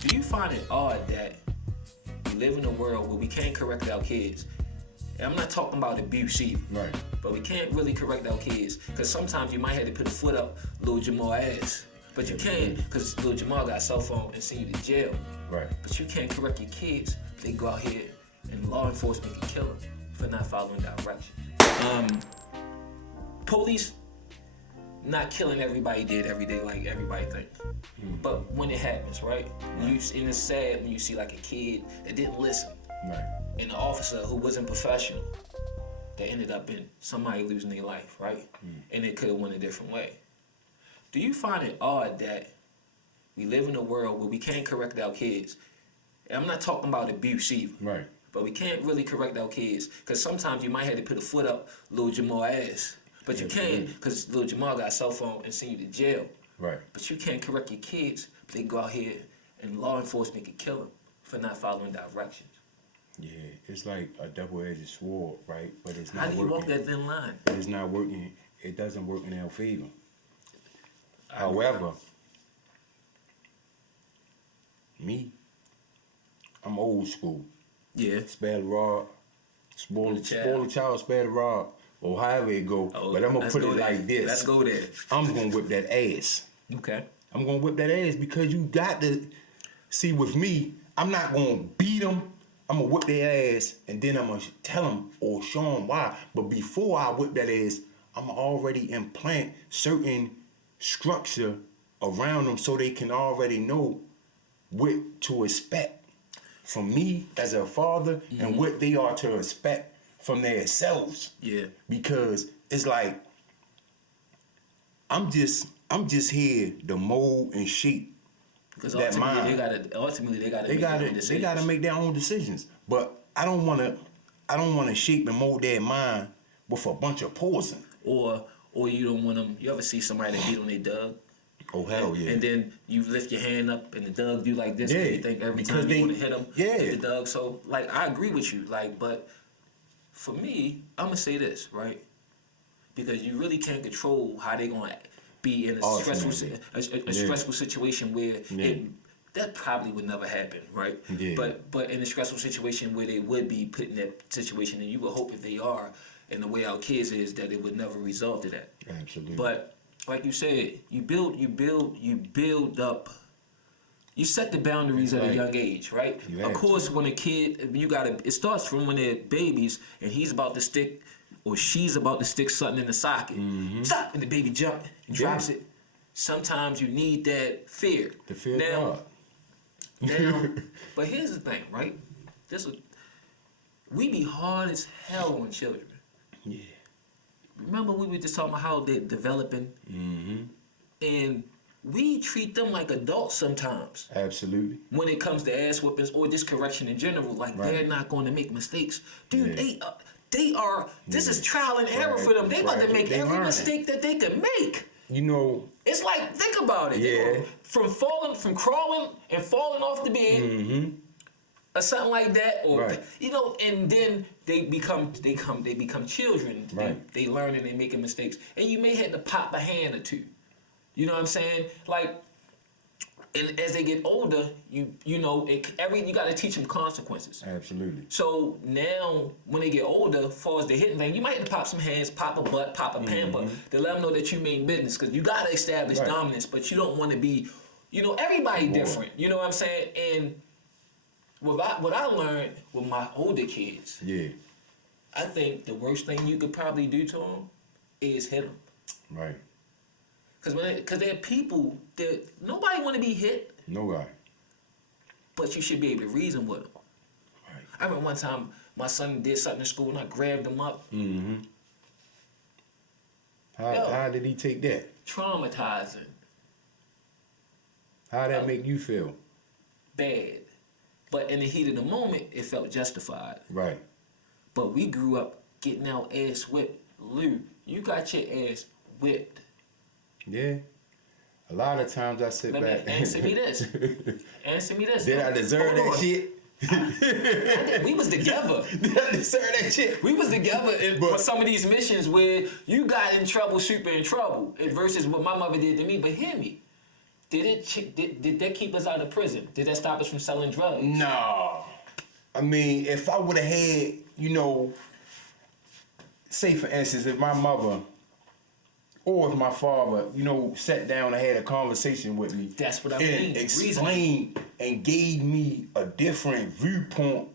Do you find it odd that we live in a world where we can't correct our kids? And I'm not talking about abuse either. Right. But we can't really correct our kids because sometimes you might have to put a foot up Lil Jamal ass. But you can't because Lil Jamal got a cell phone and send you to jail. Right. But you can't correct your kids. They go out here and law enforcement can kill them for not following directions. Police not killing everybody dead every day like everybody thinks. But when it happens, right? And it's sad when you see like a kid that didn't listen. Right. And an officer who wasn't professional that ended up in somebody losing their life, right? And it could have went a different way. Do you find it odd that we live in a world where we can't correct our kids? And I'm not talking about abuse either. Right. But we can't really correct our kids because sometimes you might have to put a foot up Lil Jamal ass. But you can't because Lil Jamal got a cell phone and send you to jail. Right. But you can't correct your kids. But they go out here and law enforcement can kill them for not following directions. Yeah, it's like a double-edged sword, right? But it's not How do you working. walk that thin line? But it's not working. It doesn't work in our favor. However, I'm old school. Yeah. Spare the rod, spoil the child, spare the rod, or however it go. Oh, but I'm gonna put it there. like this. Let's go there. I'm gonna whip that ass. Okay. I'm gonna whip that ass because you got to see with me. I'm not gonna beat them. I'm gonna whip their ass and then I'm gonna tell them or show them why. But before I whip that ass, I'm already implant certain structure around them so they can already know what to expect from me as a father and what they are to expect from themselves. Yeah. Because it's like I'm just here to mold and shape. Because that ultimately mind. they gotta They gotta make their own decisions. But I don't wanna shape and mold their mind with a bunch of poison. Or you don't want them. You ever see somebody that beat on their dog? Oh hell yeah! And then you lift your hand up and the dog do like this. Yeah. And you think every Because time you want to hit them, yeah. hit the dog. So like I agree with you. Like, but for me, I'm gonna say this right because you really can't control how they gonna be in a stressful situation where that probably would never happen, right? Yeah. But in a stressful situation where they would be put in that situation, and you would hope if they are, and the way our kids is, that it would never result to that. Absolutely. But like you said, you build up. You set the boundaries at a young age, right? Of course, when a kid, it starts from when they're babies, and he's about to stick, or she's about to stick something in the socket. Stop, and the baby jump and drops it. Sometimes you need that fear. The fear now, God. now, but here's the thing, right? We be hard as hell on children. Yeah. Remember we were just talking about how they're developing? And we treat them like adults sometimes. Absolutely. When it comes to ass whoopings or just correction in general, like they're not going to make mistakes. Dude, they are, this is trial and error for them. They about to make every mistake that they can make. You know. It's like, think about it. Yeah. From crawling and falling off the bed. Or something like that, or and then they become children. Right. They learn and they making mistakes, and you may have to pop a hand or two. You know what I'm saying? Like, and as they get older, you got to teach them consequences. Absolutely. So now, when they get older, as far as the hitting thing, you might have to pop some hands, pop a butt, pop a pamper to let them know that you mean business, because you got to establish dominance, but you don't want to be, everybody different. You know what I'm saying? And what I learned with my older kids, I think the worst thing you could probably do to them is hit them. Right. Because they're people that nobody want to be hit. Nobody. But you should be able to reason with them. Right. I remember one time my son did something in school and I grabbed him up. How did he take that? Traumatizing. How did that make you feel? Bad. But in the heat of the moment, it felt justified. Right. But we grew up getting our ass whipped. Lou, you got your ass whipped. Yeah. A lot of times I sit back. Answer me this. Answer me this. Did I deserve that shit? We was together. Did I deserve that shit? We was together for some of these missions where you got in trouble, super in trouble, versus what my mother did to me. But hear me. Did that keep us out of prison? Did that stop us from selling drugs? No. I mean, if I would have had, say for instance, if my mother or if my father, sat down and had a conversation with me. That's what I and mean. Explained and gave me a different viewpoint